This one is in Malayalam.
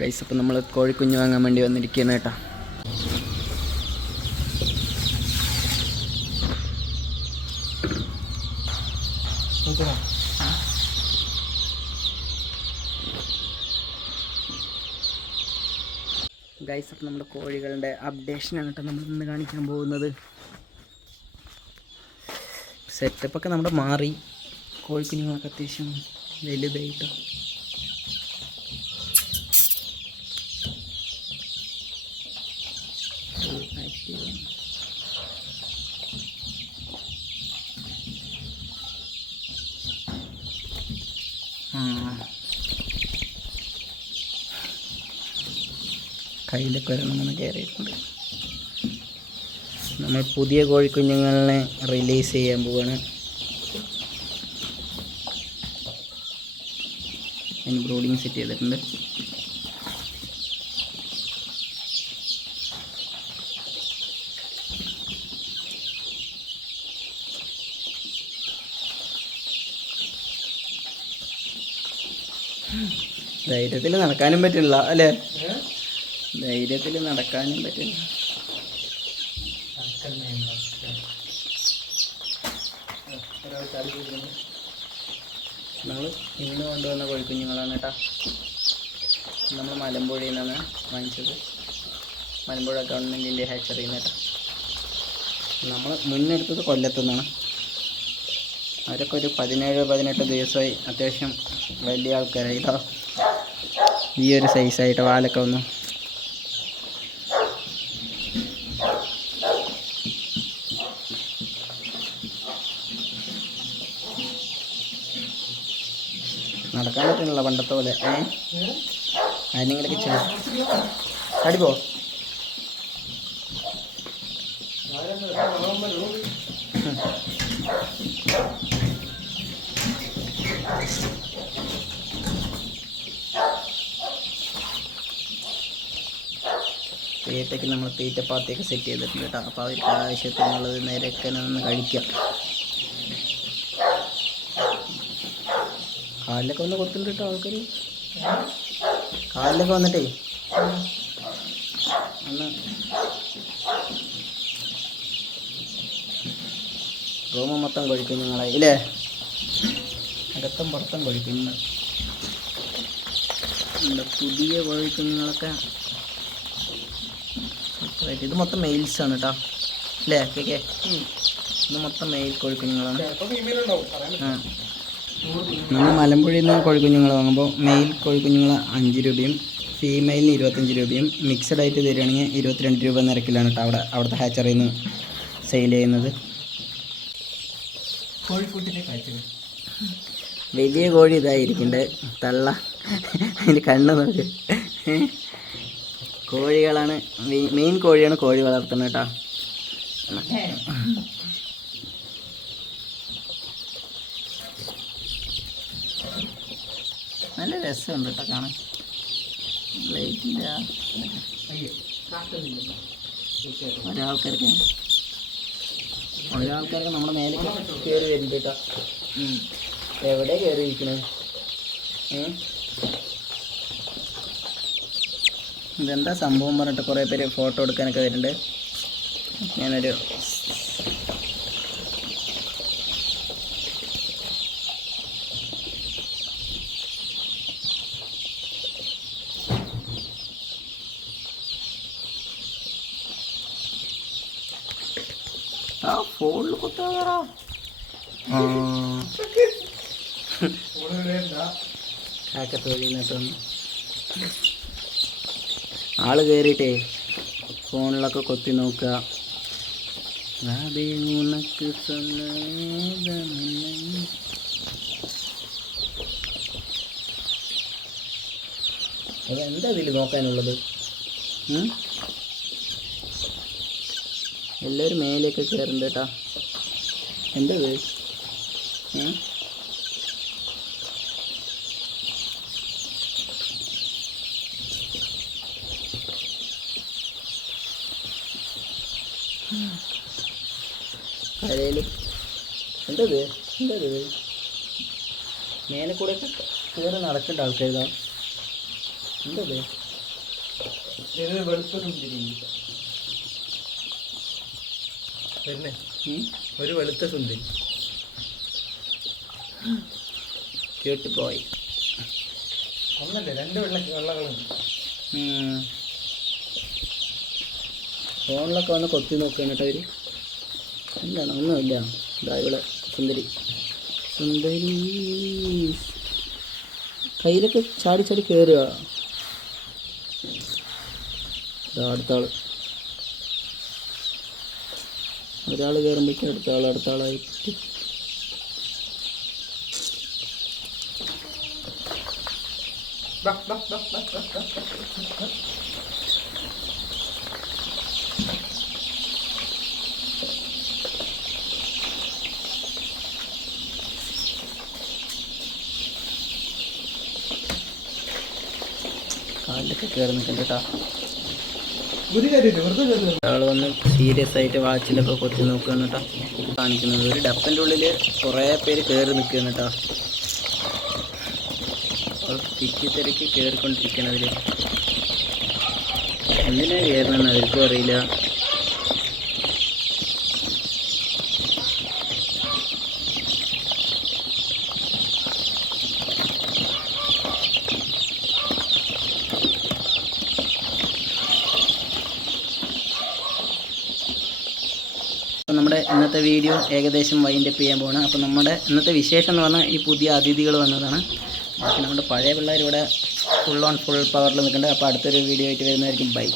ഗൈസ് അപ്പം നമ്മൾ കോഴിക്കുഞ്ഞ് വാങ്ങാൻ വേണ്ടി വന്നിരിക്കുകയാണ് കേട്ടോ. ഗൈസ് അപ്പം നമ്മുടെ കോഴികളുടെ അപ്ഡേഷനാണ് കേട്ടോ നമ്മൾ ഇന്ന് കാണിക്കാൻ പോകുന്നത്. സെറ്റപ്പൊക്കെ നമ്മുടെ മാറി. കോഴിക്കുഞ്ഞുങ്ങളൊക്കെ അത്യാവശ്യം വലുതായിട്ടോ കയ്യിലൊക്കെ ഒരെണ്ണം കയറിയിട്ടുണ്ട്. നമ്മൾ പുതിയ കോഴിക്കുഞ്ഞുങ്ങളെ റിലീസ് ചെയ്യാൻ പോവാണ്. അതിന് ബ്രോഡിങ് സെറ്റ് ചെയ്തിട്ടുണ്ട്. ധൈര്യത്തിൽ നടക്കാനും പറ്റില്ല അല്ലേ? ധൈര്യത്തിൽ നടക്കാനും പറ്റില്ല. നമ്മൾ ഇന്ന് കൊണ്ടുവന്ന കോഴിക്കുഞ്ഞുങ്ങളാണ് കേട്ടോ. നമ്മൾ മലമ്പുഴയിൽ നിന്നാണ് വാങ്ങിച്ചത്. മലമ്പുഴ ഗവൺമെന്റിന്റെ ഹാച്ചറിയിൽ നിന്ന് കേട്ടോ. നമ്മൾ മുന്നെടുത്തത് കൊല്ലത്തുനിന്നാണ്. അവരൊക്കെ ഒരു പതിനേഴ് പതിനെട്ട് ദിവസമായി അത്യാവശ്യം വലിയ ആൾക്കാരായി. ഇതാ ഈ ഒരു സൈസായിട്ട് വാലൊക്കെ വന്നു. നടക്കാൻ പറ്റുന്നില്ല പണ്ടത്തെ പോലെ. ഏ? അതിനെങ്കിലൊക്കെ ചെയ്യും അടിപ്പോ തീറ്റയ്ക്ക് നമ്മൾ തീറ്റപ്പാത്തിയൊക്കെ സെറ്റ് ചെയ്തിട്ടുണ്ട് കേട്ടോ. അപ്പോൾ അവർക്ക് ആവശ്യത്തിനുള്ളത് നേരെയൊക്കെ നിന്ന് കഴിക്കാം. കാലിലൊക്കെ വന്ന് കൊടുത്തിട്ടുണ്ട് കേട്ടോ ആൾക്കാർ കാലിലൊക്കെ വന്നിട്ടേ. ഒന്ന് റൂമ് മൊത്തം കൊഴിക്കുഞ്ഞുങ്ങളെ ഇല്ലേ? അകത്തും പുറത്തും കൊഴിക്കുഞ്ഞുങ്ങൾ നമ്മുടെ പുതിയ കോഴിക്കുഞ്ഞുങ്ങളൊക്കെ ഇത് മൊത്തം മെയിൽസ് ആണ് കേട്ടോ അല്ലേ കെ കെ ഇത് മൊത്തം മെയിൽ കോഴിക്കുഞ്ഞുങ്ങളാണ് ആ. നമ്മൾ മലമ്പുഴയിൽ നിന്ന് കോഴിക്കുഞ്ഞുങ്ങൾ വാങ്ങുമ്പോൾ മെയിൽ കോഴിക്കുഞ്ഞുങ്ങൾ അഞ്ച് രൂപയും ഫീമെയിലിന് ഇരുപത്തഞ്ച് രൂപയും മിക്സഡ് ആയിട്ട് തരികയാണെങ്കിൽ ഇരുപത്തിരണ്ട് രൂപ നിരക്കിലാണ് കേട്ടോ അവിടെ അവിടുത്തെ ഹാച്ചറിയിൽ നിന്ന് സെയിൽ ചെയ്യുന്നത്. കാഴ്ചകൾ. വലിയ കോഴി ഇതായിരിക്കണ്ടേ തള്ള. അതിന്റെ കണ്ണ് നോക്ക്. കോഴികളാണ് മെയിൻ കോഴിയാണ് കോഴി വളർത്തുന്നത് കേട്ടോ. നല്ല രസമുണ്ട് കേട്ടോ കാണാൻ. ലൈറ്റില്ല ഒരാൾക്കാർക്ക് ഒരാൾക്കാർക്ക് നമ്മുടെ മേലെ കയറി വരുന്നുണ്ട് കേട്ടോ. എവിടെ കയറി ഇരിക്കണേ? ഇതെന്താ സംഭവം പറഞ്ഞിട്ട് കുറേ പേര് ഫോട്ടോ എടുക്കാനൊക്കെ വരുന്നുണ്ട്. ഞാനൊരു ഫോണിൽ കുത്താറാ ആ. കാക്കത്തൊഴിന്നിട്ടൊന്ന് ആൾ കയറിയിട്ടേ ഫോണിലൊക്കെ കൊത്തി നോക്കുക. ഉനക്ക് സമ്മേദമില്ല. അതെന്താ ഇതിൽ നോക്കാനുള്ളത്? എല്ലാവരും മേലേക്ക് കയറുന്നുണ്ട് കേട്ടാ. എന്താ ഇത്? കരയിൽ എന്തത് എന്തത് മേലെ കൂടെ കയറി നടക്കേണ്ട ആൾക്കാരുതാ എന്തത് ഇത്? സുന്ദരി പിന്നെ? ഒരു വെളുത്ത സുന്ദരി കേട്ട് ബോയ് ഒന്നല്ലേ രണ്ട് വെള്ള വെള്ളകളുണ്ട് ഫോണിലൊക്കെ വന്ന് കൊത്തി നോക്കുകയാണ് കേട്ടോ അവർ എന്താണ്? ഒന്നുമില്ല. ഇതാ ഇവിടെ സുന്ദരി. സുന്ദരി. കയ്യിലൊക്കെ ചാടി ചാടി കയറുക അടുത്ത ഒരാൾ കയറുമ്പോഴേക്കും അടുത്ത ആൾ അടുത്ത ആളായിട്ട്. കാലിലൊക്കെ കയറി നിൽക്കണ്ട കേട്ടോ ഒരാൾ വന്ന് സീരിയസ് ആയിട്ട് വാച്ചിലൊക്കെ കൊത്തി നോക്കുകയാണ് കേട്ടോ കാണിക്കുന്നത്. ഒരു ഡപ്പന്റെ ഉള്ളിൽ കുറേ പേര് കയറി നിൽക്കുകയാണ് കേട്ടോ തിക്കി തിരക്കി കയറിക്കൊണ്ടിരിക്കണതിൽ എന്തിനാണ് കയറണമെന്ന് അവർക്കും അറിയില്ല. അപ്പോൾ നമ്മുടെ ഇന്നത്തെ വീഡിയോ ഏകദേശം വൈൻഡപ്പ് ചെയ്യാൻ പോവാണ്. അപ്പോൾ നമ്മുടെ ഇന്നത്തെ വിശേഷം എന്ന് പറഞ്ഞാൽ ഈ പുതിയ അതിഥികൾ വന്നതാണ്. ബാക്കി നമ്മുടെ പഴയ പിള്ളേർ ഇവിടെ ഫുൾ ഓൺ ഫുൾ പവറിൽ നിൽക്കുന്നുണ്ട് അപ്പോൾ അടുത്തൊരു വീഡിയോ ആയിട്ട് വരുന്നതായിരിക്കും. ബൈ